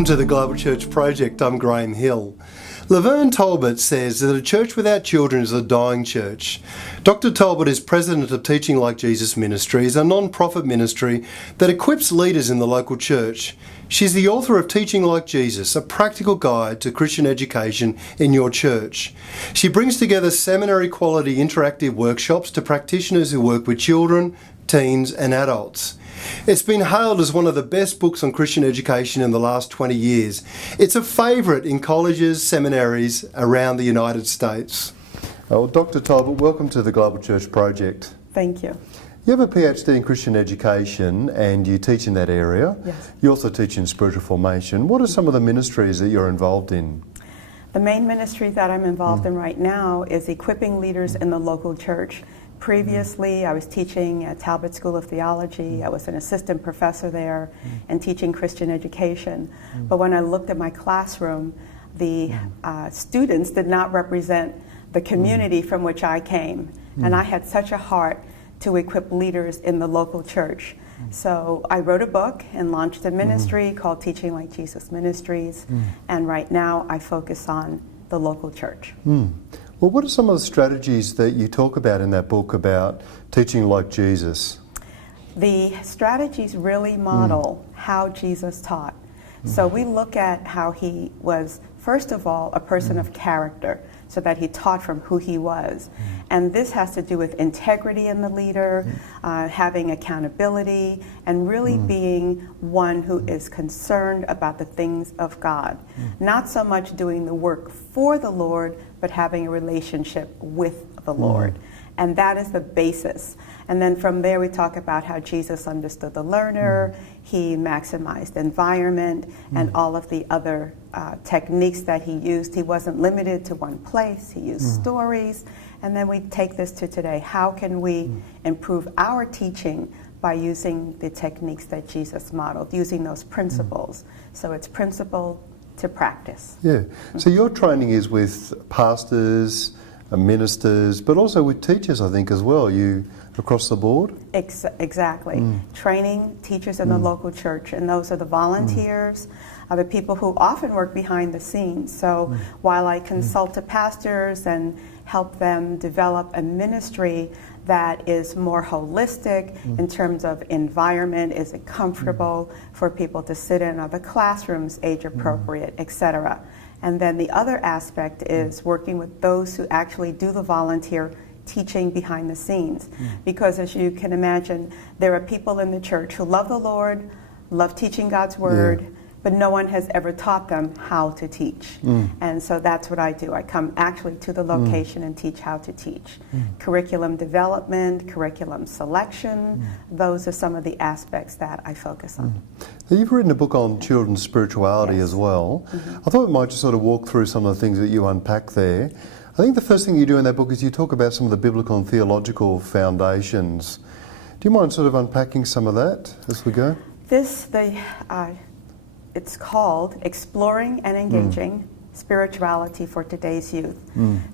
Welcome to the Global Church Project. I'm Graham Hill. Verne Tolbert says that a church without children is a dying church. Dr. Tolbert is president of Teaching Like Jesus Ministries, a non-profit ministry that equips leaders in the local church. She's the author of Teaching Like Jesus, a practical guide to Christian education in your church. She brings together seminary-quality interactive workshops to practitioners who work with children, teens and adults. It's been hailed as one of the best books on Christian education in the last 20 years. It's a favourite in colleges, seminaries around the United States. Well, Dr. Tolbert, welcome to the Global Church Project. Thank you. You have a PhD in Christian education and you teach in that area. Yes. You also teach in spiritual formation. What are some of the ministries that you're involved in? The main ministry that I'm involved in right now is equipping leaders in the local church. Previously, I was teaching at Talbot School of Theology. I was an assistant professor there and teaching Christian education. But when I looked at my classroom, the students did not represent the community from which I came. And I had such a heart to equip leaders in the local church. So I wrote a book and launched a ministry called Teaching Like Jesus Ministries. And right now I focus on the local church. Well, what are some of the strategies that you talk about in that book about teaching like Jesus? The strategies really model how Jesus taught. So we look at how he was, first of all, a person of character, so that he taught from who he was. And this has to do with integrity in the leader, having accountability, and really being one who is concerned about the things of God. Not so much doing the work for the Lord, but having a relationship with the Lord. And that is the basis. And then from there we talk about how Jesus understood the learner, he maximized environment, and all of the other techniques that he used. He wasn't limited to one place, he used stories. And then we take this to today. How can we improve our teaching by using the techniques that Jesus modeled, using those principles? So it's principle to practice. Yeah. So your training is with pastors, ministers, but also with teachers, I think, as well. You across the board? Exactly. Training teachers in the local church, and those are the volunteers, are the people who often work behind the scenes. So while I consult to pastors and help them develop a ministry that is more holistic in terms of environment, is it comfortable for people to sit in, are the classrooms age appropriate, etc. And then the other aspect is working with those who actually do the volunteer teaching behind the scenes. Because as you can imagine, there are people in the church who love the Lord, love teaching God's Word, but no one has ever taught them how to teach. And so that's what I do. I come actually to the location and teach how to teach. Curriculum development, curriculum selection, those are some of the aspects that I focus on. Now, you've written a book on children's spirituality as well. I thought we might just sort of walk through some of the things that you unpack there. I think the first thing you do in that book is you talk about some of the biblical and theological foundations. Do you mind sort of unpacking some of that as we go? It's called Exploring and Engaging Spirituality for Today's Youth.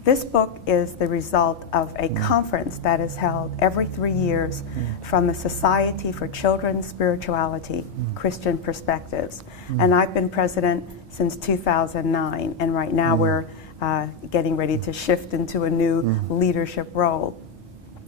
This book is the result of a conference that is held every 3 years from the Society for Children's Spirituality, Christian Perspectives. And I've been president since 2009, and right now we're getting ready to shift into a new leadership role.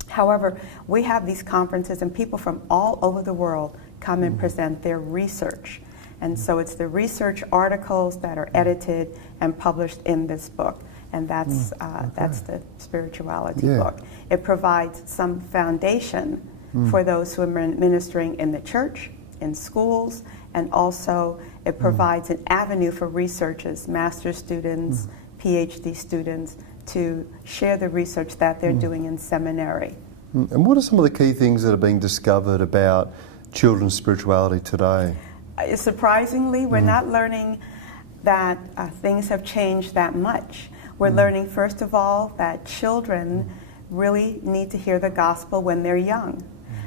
However, we have these conferences and people from all over the world come and present their research. And so it's the research articles that are edited and published in this book. And that's the spirituality book. It provides some foundation for those who are ministering in the church, in schools, and also it provides an avenue for researchers, master's students, PhD students, to share the research that they're doing in seminary. And what are some of the key things that are being discovered about children's spirituality today? Surprisingly, we're not learning that things have changed that much. We're learning, first of all, that children really need to hear the gospel when they're young,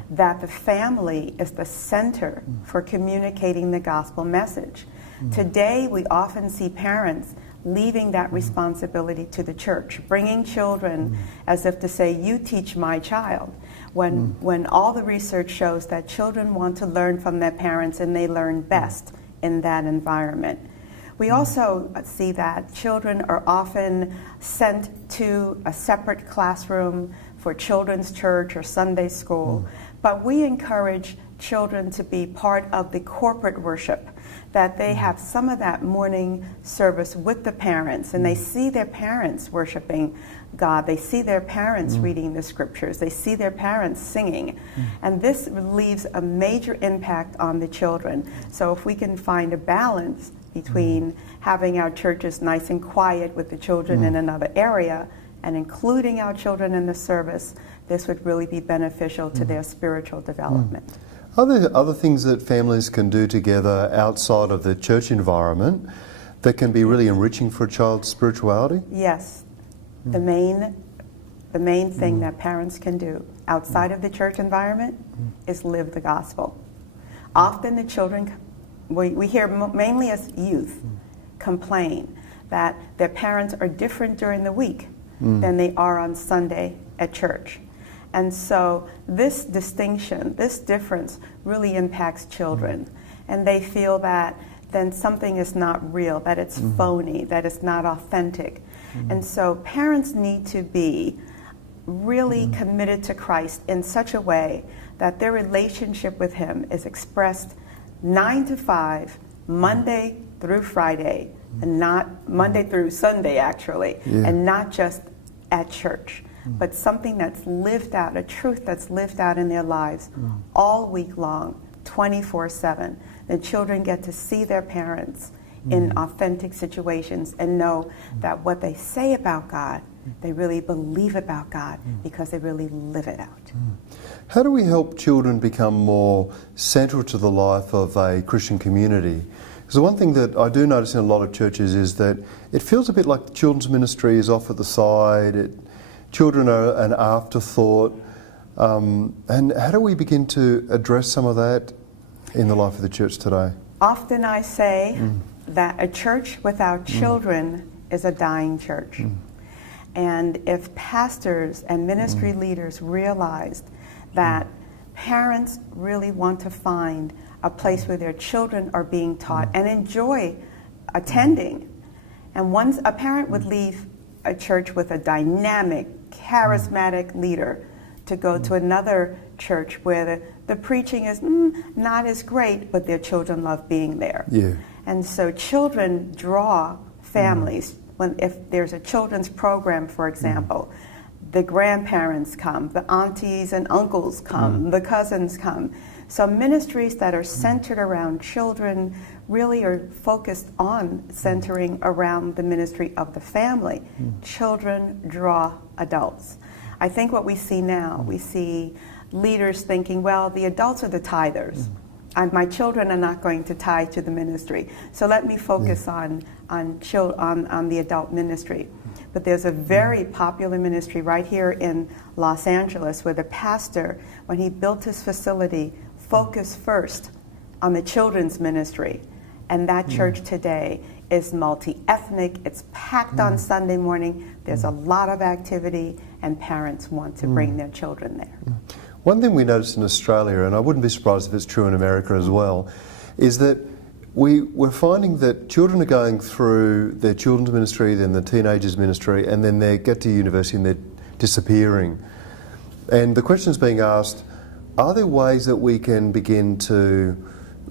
that the family is the center for communicating the gospel message. Today, we often see parents leaving that responsibility to the church, bringing children as if to say, you teach my child. When all the research shows that children want to learn from their parents and they learn best in that environment. We also see that children are often sent to a separate classroom for children's church or Sunday school, but we encourage children to be part of the corporate worship, that they have some of that morning service with the parents, and they see their parents worshiping God, they see their parents reading the scriptures, they see their parents singing, and this leaves a major impact on the children. So if we can find a balance between having our churches nice and quiet with the children in another area and including our children in the service, this would really be beneficial to their spiritual development. Are there other things that families can do together outside of the church environment that can be really enriching for a child's spirituality? Yes. The main thing that parents can do outside of the church environment is live the gospel. Often the children, we hear mainly as youth, complain that their parents are different during the week than they are on Sunday at church. And so this distinction, this difference really impacts children. And they feel that then something is not real, that it's phony, that it's not authentic. And so parents need to be really committed to Christ in such a way that their relationship with Him is expressed 9 to 5, Monday through Friday, and not Monday through Sunday actually, and not just at church, but something that's lived out, a truth that's lived out in their lives all week long, 24/7. The children get to see their parents in authentic situations and know that what they say about God, they really believe about God because they really live it out. How do we help children become more central to the life of a Christian community? Because the one thing that I do notice in a lot of churches is that it feels a bit like the children's ministry is off at the side. Children are an afterthought. And how do we begin to address some of that in the life of the church today? Often I say that a church without children is a dying church. And if pastors and ministry leaders realized that parents really want to find a place where their children are being taught and enjoy attending, and once a parent would leave a church with a dynamic, charismatic leader to go to another church where the preaching is not as great, but their children love being there. And so children draw families. If there's a children's program, for example, the grandparents come, the aunties and uncles come, the cousins come. So ministries that are centered around children really are focused on centering around the ministry of the family. Children draw adults. I think what we see now, we see leaders thinking, well, the adults are the tithers. And my children are not going to tithe to the ministry. So let me focus on the adult ministry. But there's a very popular ministry right here in Los Angeles where the pastor, when he built his facility, focused first on the children's ministry. And that church today is multi-ethnic. It's packed on Sunday morning. There's a lot of activity, and parents want to bring their children there. One thing we noticed in Australia, and I wouldn't be surprised if it's true in America as well, is that we're finding that children are going through their children's ministry, then the teenagers' ministry, and then they get to university and they're disappearing. And the question is being asked, are there ways that we can begin to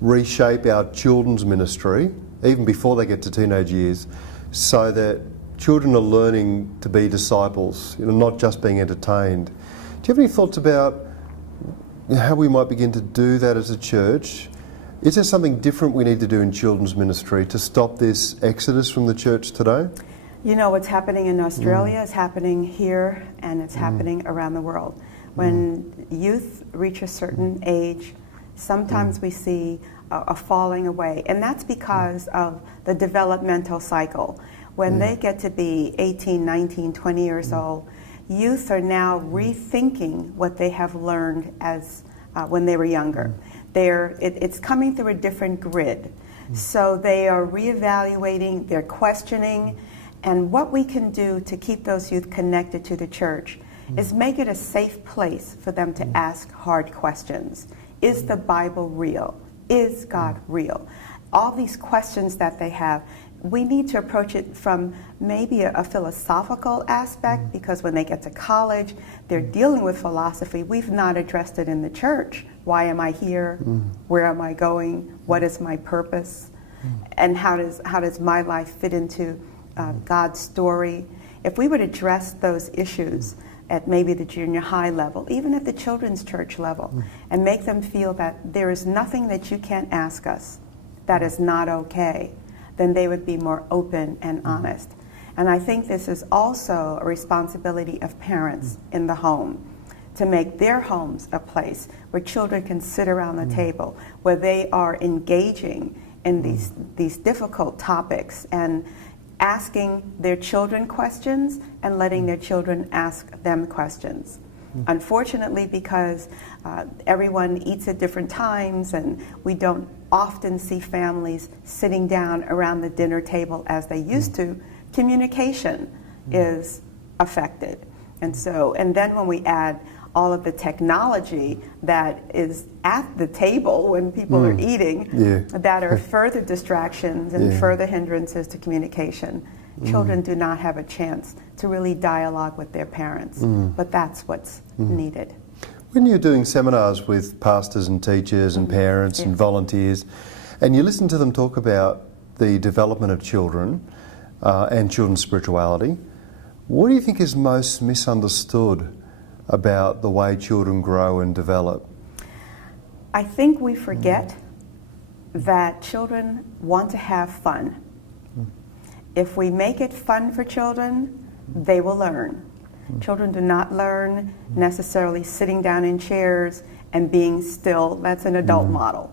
reshape our children's ministry, even before they get to teenage years, so that children are learning to be disciples, not just being entertained? Do you have any thoughts about how we might begin to do that as a church? Is there something different we need to do in children's ministry to stop this exodus from the church today? You know, what's happening in Australia is happening here, and it's happening around the world. When youth reach a certain age, sometimes we see a falling away, and that's because of the developmental cycle. When they get to be 18, 19, 20 years old, youth are now rethinking what they have learned as when they were younger. It's coming through a different grid. So they are reevaluating, they're questioning, and what we can do to keep those youth connected to the church is make it a safe place for them to ask hard questions. Is the Bible real? Is God real? all these questions that they have. We need to approach it from maybe a philosophical aspect, because when they get to college, they're dealing with philosophy. We've not addressed it in the church. Why am I here? Where am I going? What is my purpose? And how does my life fit into God's story? If we would address those issues at maybe the junior high level, even at the children's church level, and make them feel that there is nothing that you can't ask us that is not okay, then they would be more open and honest. And I think this is also a responsibility of parents in the home, to make their homes a place where children can sit around the table, where they are engaging in these difficult topics and asking their children questions and letting their children ask them questions. Unfortunately, because everyone eats at different times and we don't often see families sitting down around the dinner table as they used to, communication is affected. And then when we add all of the technology that is at the table when people are eating, that are further distractions and further hindrances to communication. Children do not have a chance to really dialogue with their parents, but that's what's needed. When you're doing seminars with pastors and teachers and parents and volunteers, and you listen to them talk about the development of children and children's spirituality, what do you think is most misunderstood about the way children grow and develop? I think we forget that children want to have fun. If we make it fun for children, they will learn. Children do not learn necessarily sitting down in chairs and being still. That's an adult model.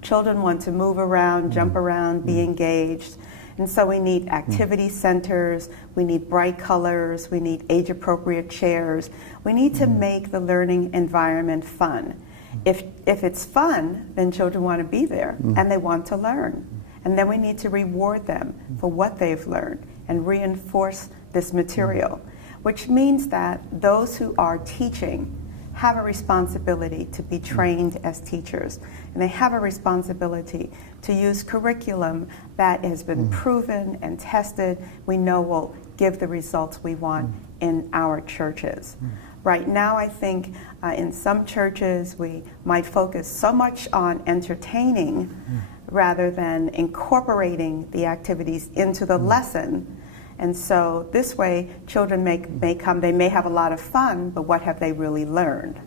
Children want to move around, jump around, be engaged. And so we need activity centers, we need bright colors, we need age-appropriate chairs. We need to make the learning environment fun. If it's fun, then children want to be there and they want to learn. And then we need to reward them for what they've learned and reinforce this material, which means that those who are teaching have a responsibility to be trained as teachers, and they have a responsibility to use curriculum that has been proven and tested, we know will give the results we want in our churches. Right now, I think in some churches we might focus so much on entertaining rather than incorporating the activities into the lesson. And so this way, children may come, they may have a lot of fun, but what have they really learned?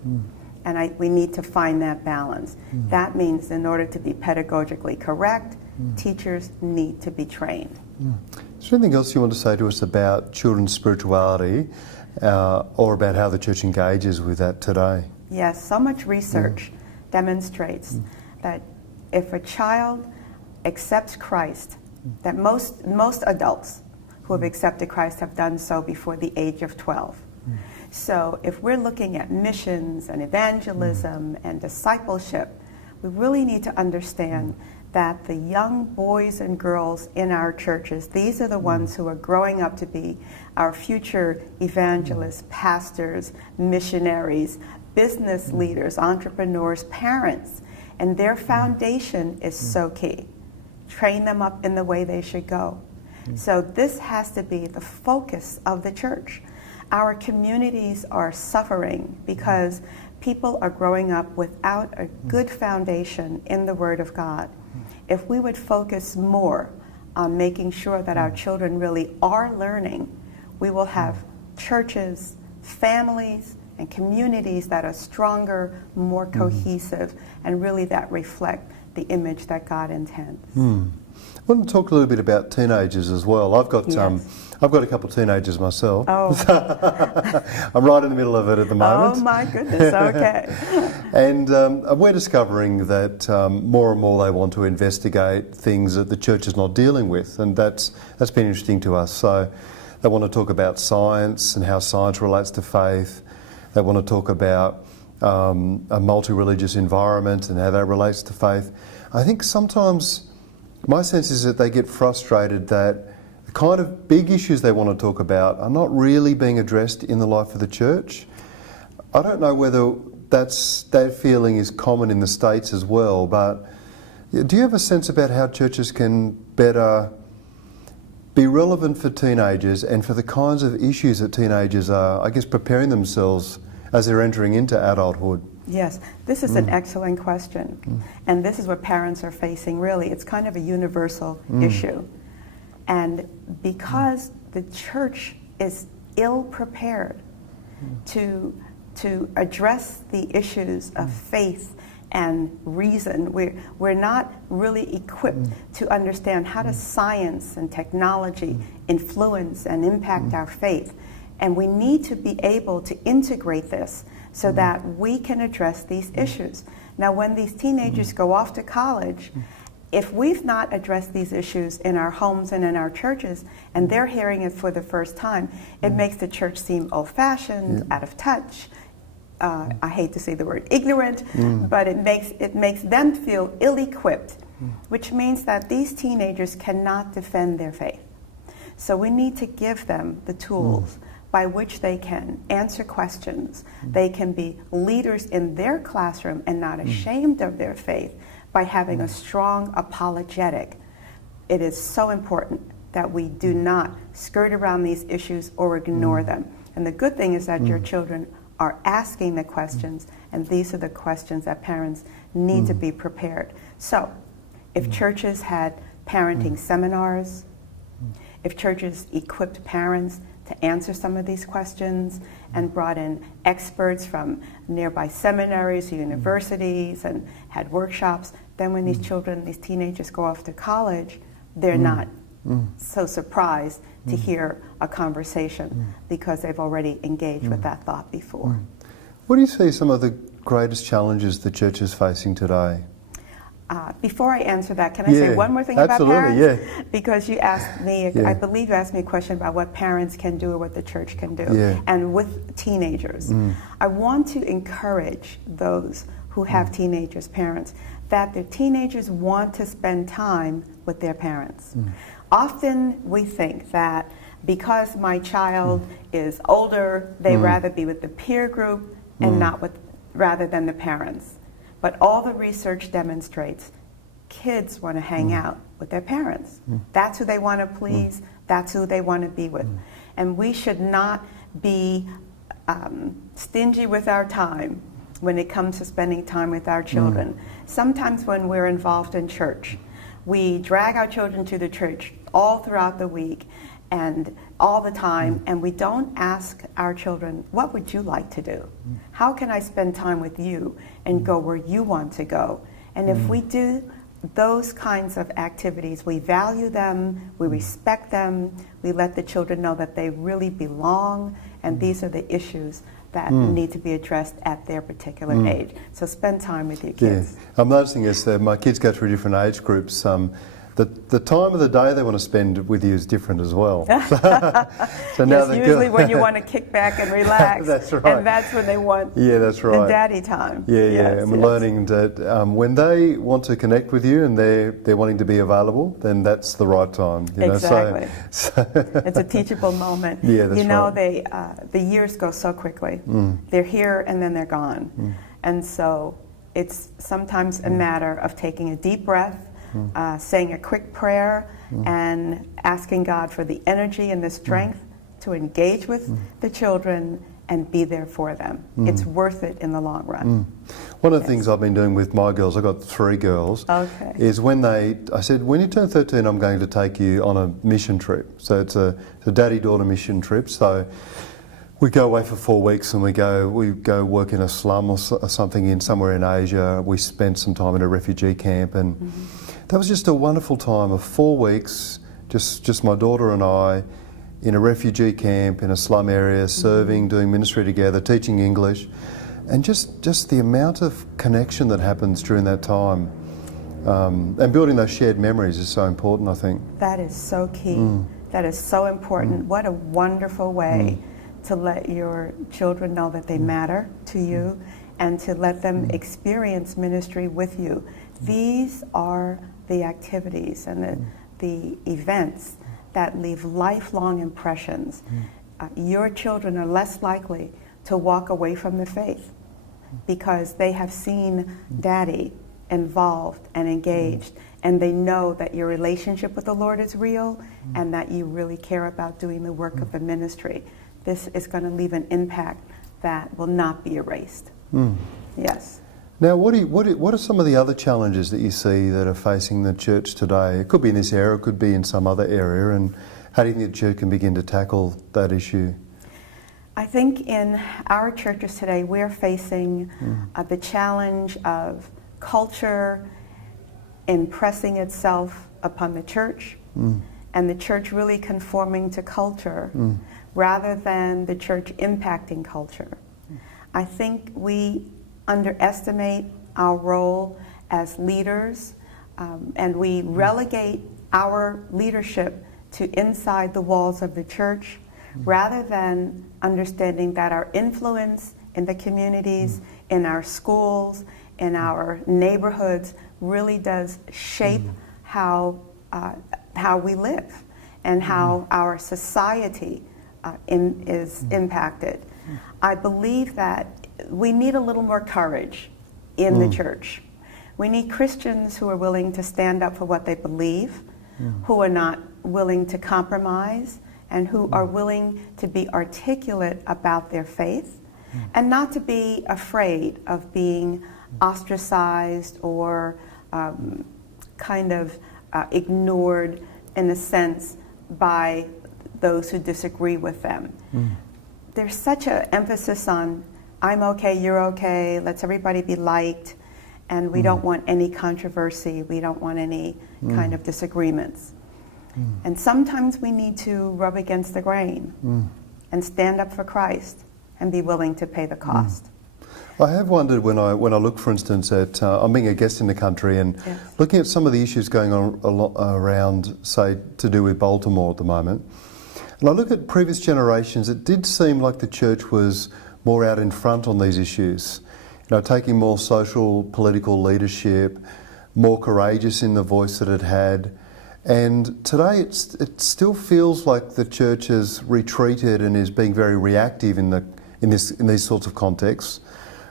And we need to find that balance. That means in order to be pedagogically correct, teachers need to be trained. Is there anything else you want to say to us about children's spirituality or about how the church engages with that today? Yes, so much research demonstrates that if a child accepts Christ, that most adults who have accepted Christ have done so before the age of 12. So if we're looking at missions and evangelism and discipleship, we really need to understand that the young boys and girls in our churches, these are the ones who are growing up to be our future evangelists, pastors, missionaries, business leaders, entrepreneurs, parents, and their foundation is so key. Train them up in the way they should go. So this has to be the focus of the church. Our communities are suffering because people are growing up without a good foundation in the Word of God. If we would focus more on making sure that our children really are learning, we will have churches, families, and communities that are stronger, more cohesive, and really that reflect the image that God intends. I want to talk a little bit about teenagers as well. I've got a couple of teenagers myself. Oh. I'm right in the middle of it at the moment. Oh my goodness, okay. And we're discovering that more and more they want to investigate things that the church is not dealing with, and that's been interesting to us. So they want to talk about science and how science relates to faith. They want to talk about a multi-religious environment and how that relates to faith. I think sometimes my sense is that they get frustrated that the kind of big issues they want to talk about are not really being addressed in the life of the church. I don't know whether that feeling is common in the States as well, but Do you have a sense about how churches can better be relevant for teenagers and for the kinds of issues that teenagers are, I guess, preparing themselves as they're entering into adulthood? Yes, this is an excellent question. And this is what parents are facing, really. It's kind of a universal issue. And because the church is ill-prepared to address the issues of faith and reason, we're not really equipped to understand how does science and technology influence and impact our faith. And we need to be able to integrate this so that we can address these issues. Now, when these teenagers go off to college, if we've not addressed these issues in our homes and in our churches, and they're hearing it for the first time, it makes the church seem old-fashioned, out of touch. I hate to say the word ignorant, but it makes them feel ill-equipped, which means that these teenagers cannot defend their faith. So we need to give them the tools by which they can answer questions. They can be leaders in their classroom and not ashamed of their faith by having a strong apologetic. It is so important that we do not skirt around these issues or ignore them. And the good thing is that your children are asking the questions, and these are the questions that parents need to be prepared. So, if churches had parenting seminars, if churches equipped parents to answer some of these questions and brought in experts from nearby seminaries or universities and had workshops, then when these children, these teenagers go off to college, they're not so surprised to hear a conversation because they've already engaged with that thought before. What do you see some of the greatest challenges the church is facing today? Before I answer that, can I say one more thing about parents? Yeah. Because you asked me, I believe you asked me a question about what parents can do or what the church can do. Yeah. And with teenagers, I want to encourage those who have teenagers, parents, that their teenagers want to spend time with their parents. Often we think that because my child is older, they'd rather be with the peer group and not with, rather than the parents. But all the research demonstrates kids want to hang out with their parents. That's who they want to please. That's who they want to be with. And we should not be stingy with our time when it comes to spending time with our children. Sometimes when we're involved in church, we drag our children to the church all throughout the week and all the time, and we don't ask our children, what would you like to do? How can I spend time with you and go where you want to go? And if we do those kinds of activities, we value them, we respect them, we let the children know that they really belong, and these are the issues that need to be addressed at their particular age. So spend time with your kids. Yeah. I'm noticing is that my kids go through different age groups. The time of the day they want to spend with you is different as well. So now It's usually when you want to kick back and relax. That's right. And that's when they want that's right. the daddy time. Yeah. And we're learning that when they want to connect with you and they're wanting to be available, then that's the right time. Exactly. So it's a teachable moment. Yeah, that's right. The years go so quickly. They're here and then they're gone. And so it's sometimes a matter of taking a deep breath, saying a quick prayer, and asking God for the energy and the strength to engage with the children and be there for them. It's worth it in the long run. One of the things I've been doing with my girls, I've got 3 girls, is I said, when you turn 13, I'm going to take you on a mission trip. So it's a daddy-daughter mission trip. So we go away for 4 weeks and we go work in a slum or something somewhere in Asia. We spent some time in a refugee camp, and that was just a wonderful time of 4 weeks, just my daughter and I in a refugee camp in a slum area, serving, doing ministry together, teaching English, and just the amount of connection that happens during that time. And building those shared memories is so important, I think. That is so key. That is so important. What a wonderful way to let your children know that they matter to you and to let them experience ministry with you. These are the activities and the events that leave lifelong impressions. Your children are less likely to walk away from the faith because they have seen Daddy involved and engaged, and they know that your relationship with the Lord is real and that you really care about doing the work of the ministry, this is going to leave an impact that will not be erased. Yes. Now, what are some of the other challenges that you see that are facing the church today? It could be in this area, it could be in some other area, and how do you think the church can begin to tackle that issue? I think in our churches today, we're facing the challenge of culture impressing itself upon the church, and the church really conforming to culture rather than the church impacting culture. I think we underestimate our role as leaders, and we relegate our leadership to inside the walls of the church rather than understanding that our influence in the communities, in our schools, in our neighborhoods really does shape how we live and how our society is impacted. I believe that we need a little more courage in the church. We need Christians who are willing to stand up for what they believe, who are not willing to compromise, and who are willing to be articulate about their faith, and not to be afraid of being ostracized or ignored in a sense by those who disagree with them. There's such an emphasis on I'm okay, you're okay, let's everybody be liked, and we don't want any controversy, we don't want any kind of disagreements. And sometimes we need to rub against the grain and stand up for Christ and be willing to pay the cost. I have wondered when I look, for instance, at I'm being a guest in the country and looking at some of the issues going on around, say, to do with Baltimore at the moment. And I look at previous generations, it did seem like the church was more out in front on these issues, taking more social, political leadership, more courageous in the voice that it had. And today it still feels like the church has retreated and is being very reactive in these sorts of contexts,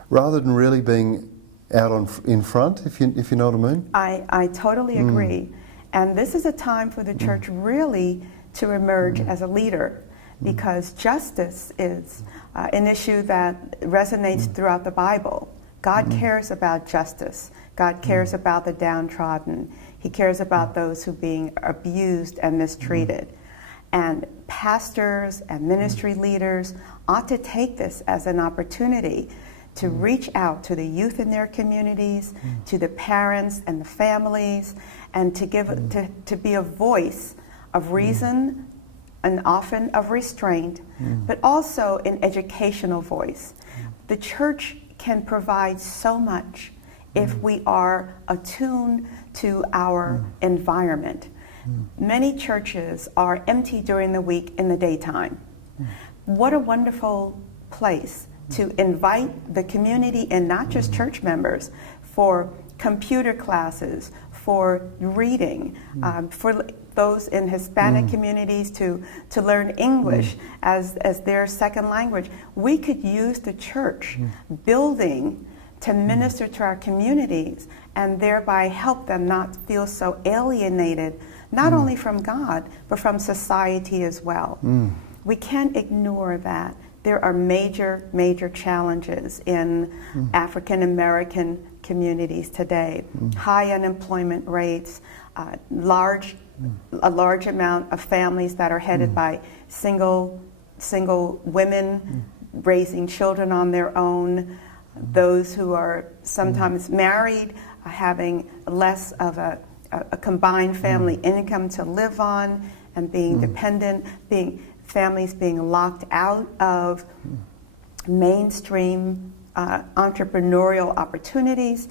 rather than really being out in front, if you know what I mean. I totally agree. And this is a time for the church really to emerge as a leader, because justice is an issue that resonates throughout the Bible. God cares about justice. God cares about the downtrodden. He cares about those who are being abused and mistreated. And pastors and ministry leaders ought to take this as an opportunity to reach out to the youth in their communities, to the parents and the families, and to be a voice of reason and often of restraint, but also an educational voice. The church can provide so much if we are attuned to our environment. Many churches are empty during the week in the daytime. What a wonderful place to invite the community, and not just church members, for computer classes, for reading, for those in Hispanic communities to learn English as their second language. We could use the church building to minister to our communities and thereby help them not feel so alienated, not only from God, but from society as well. We can't ignore that. There are major, major challenges in African American communities today. High unemployment rates, a large amount of families that are headed by single women raising children on their own, those who are sometimes married, having less of a combined family income to live on, and being dependent, families being locked out of mainstream entrepreneurial opportunities.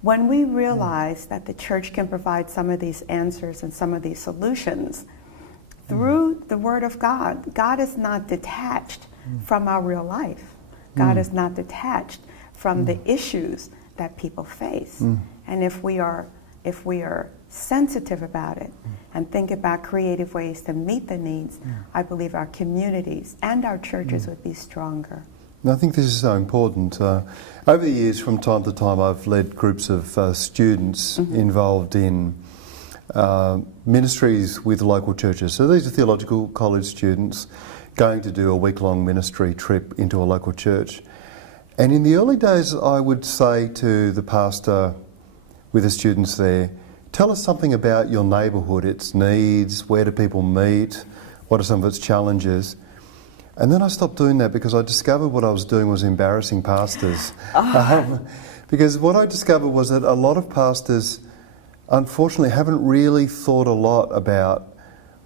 When we realize that the church can provide some of these answers and some of these solutions through the Word of God, God is not detached from our real life. God is not detached from the issues that people face. And if we are sensitive about it and think about creative ways to meet the needs, I believe our communities and our churches would be stronger. And I think this is so important. Over the years, from time to time, I've led groups of students involved in ministries with local churches. So these are theological college students going to do a week-long ministry trip into a local church. And in the early days, I would say to the pastor with the students there, tell us something about your neighbourhood, its needs, where do people meet, what are some of its challenges. And then I stopped doing that because I discovered what I was doing was embarrassing pastors. Because what I discovered was that a lot of pastors, unfortunately, haven't really thought a lot about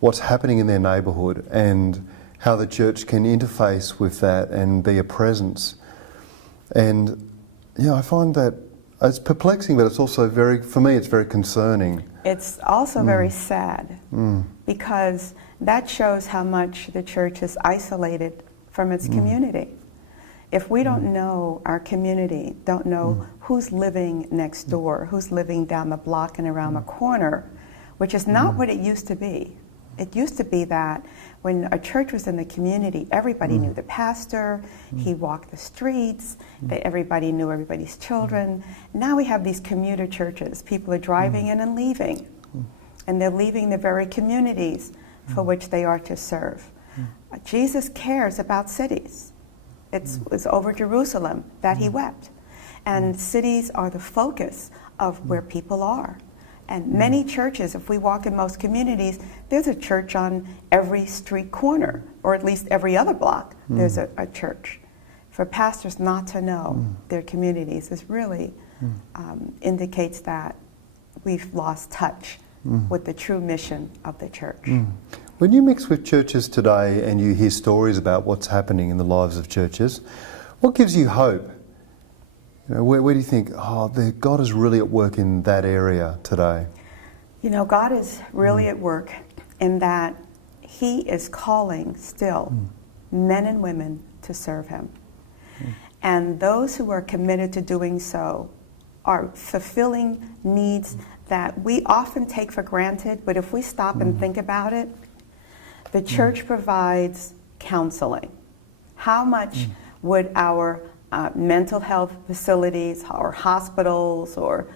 what's happening in their neighbourhood and how the church can interface with that and be a presence. And I find that it's perplexing, but it's also for me, it's very concerning. It's also very sad because that shows how much the church is isolated from its community. If we don't know our community, don't know who's living next door, who's living down the block and around the corner, which is not what it used to be. It used to be that when a church was in the community, everybody knew the pastor, he walked the streets, everybody knew everybody's children. Now we have these commuter churches. People are driving in and leaving, and they're leaving the very communities for which they are to serve. Jesus cares about cities. It was over Jerusalem that he wept. And cities are the focus of where people are. And many churches, if we walk in most communities, there's a church on every street corner, or at least every other block, there's a church. For pastors not to know their communities is really indicates that we've lost touch with the true mission of the church. When you mix with churches today and you hear stories about what's happening in the lives of churches, what gives you hope? Where do you think, God is really at work in that area today? God is really at work in that he is calling still men and women to serve him. And those who are committed to doing so are fulfilling needs that we often take for granted, but if we stop and think about it, the church provides counseling. How much would our mental health facilities or hospitals or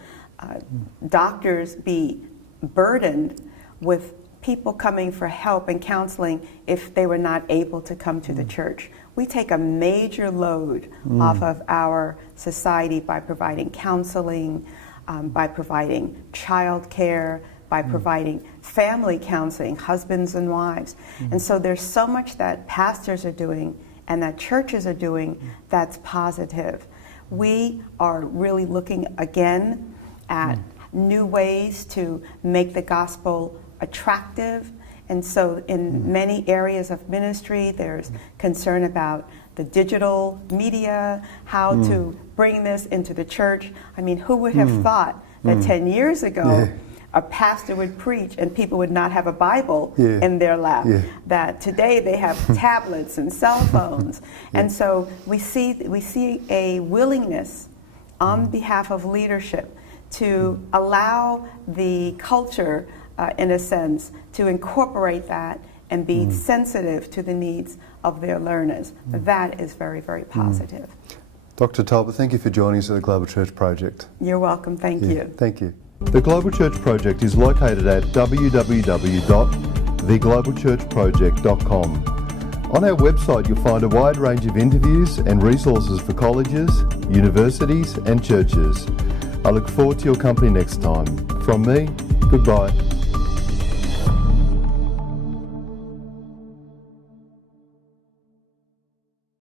doctors be burdened with people coming for help and counseling if they were not able to come to the church? We take a major load off of our society by providing counseling, by providing child care, by providing family counseling, husbands and wives. And so there's so much that pastors are doing and that churches are doing that's positive. We are really looking again at new ways to make the gospel attractive. And so in many areas of ministry, there's concern about the digital media, how to bring this into the church. I mean, who would have thought that 10 years ago, a pastor would preach and people would not have a Bible in their lap? That today they have tablets and cell phones. And so we see a willingness on behalf of leadership to allow the culture, in a sense, to incorporate that and be sensitive to the needs of their learners. That is very, very positive. Dr. Tolbert, thank you for joining us at the Global Church Project. You're welcome. Thank you. Thank you. The Global Church Project is located at www.theglobalchurchproject.com. On our website you'll find a wide range of interviews and resources for colleges, universities and churches. I look forward to your company next time. From me, goodbye.